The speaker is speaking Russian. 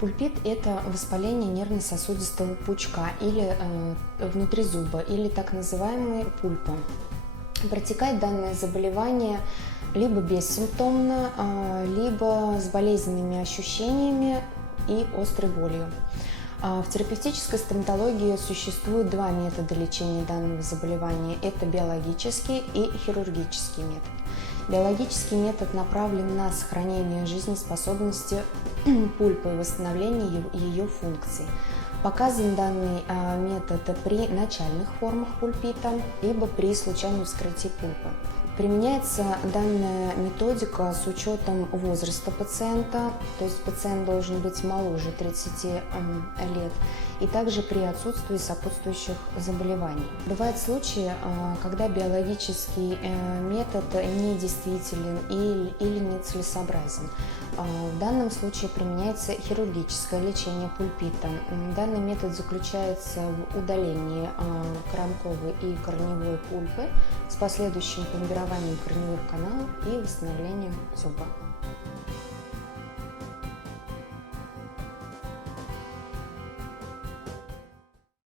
Пульпит – это воспаление нервно-сосудистого пучка или внутри зуба, или так называемые пульпы. Протекает данное заболевание либо бессимптомно, либо с болезненными ощущениями и острой болью. В терапевтической стоматологии существует два метода лечения данного заболевания. Это биологический и хирургический метод. Биологический метод направлен на сохранение жизнеспособности пульпы и восстановление ее функций. Показан данный метод при начальных формах пульпита, либо при случайном вскрытии пульпы. Применяется данная методика с учетом возраста пациента, то есть пациент должен быть моложе 30 лет, и также при отсутствии сопутствующих заболеваний. Бывают случаи, когда биологический метод недействителен или нецелесообразен. В данном случае применяется хирургическое лечение пульпита. Данный метод заключается в удалении коронковой и корневой пульпы с последующим формированием корневых каналов и восстановлением зуба.